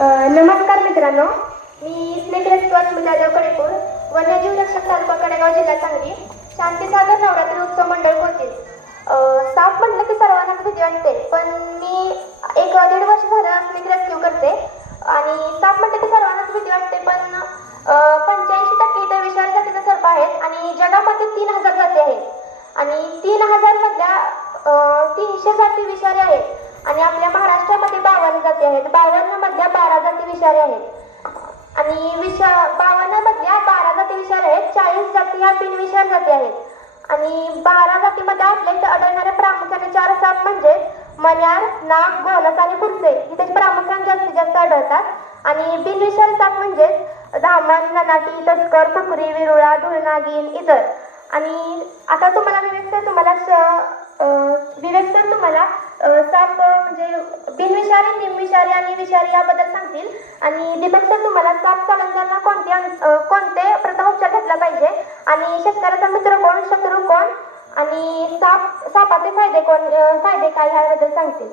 नमस्कार मित्रांनो. मी स्नेक स्मिता देवकडेपूर वन्यजीव रक्षक तालुका कडेगाव जिल्हा सांगली. शांतीसागर नवरात्री उत्सव मंडळ कोचिस साप म्हटलं की सर्वांनाच भीती वाटते पण मी एक दीड वर्ष झालं स्नेक रेस्क्यू करते. आणि साप म्हटलं की सर्वांनाच भीती वाटते पण पंच्याऐंशी टक्के इतर विषारी जातीचे सर्प आहेत आणि जगामध्ये तीन हजार जाती आहेत. आणि तीन हजारमधल्या तीनशे जाती विषारी आहेत. बावन्न मधल्या बारा जाती विषारी आहेत. आणि विषा बावन्न मधल्या बारा जाती विषारी आहेत चाळीस जाती ह्या बिनविषार जाती आहेत. आणि बारा जातीमध्ये असले तर आढळणारे प्रामुख्याने चार साप म्हणजे मण्यार नाग गोलस आणि कुर्चे इथे प्रामुख्याने जास्तीत जास्त आढळतात. आणि बिनविषारी साप म्हणजे धामण ननाटी तस्कर कुकरी विरुळा धुळनागिन इतर. आणि आता तुम्हाला विवेक सर तुम्हाला विवेक सर तुम्हाला साप म्हणजे बिन विषारी निमविषारी आणि विषारी याबद्दल सांगतील. आणि दीपक सर तुम्हाला साप चालवताना कोणते अं, कोणते प्रथम उपचार घेतला पाहिजे? आणि शेतकऱ्याचा मित्र कोण शत्रू कोण? आणि साप सापाचे फायदे कोण फायदे काय ह्याबद्दल सांगतील?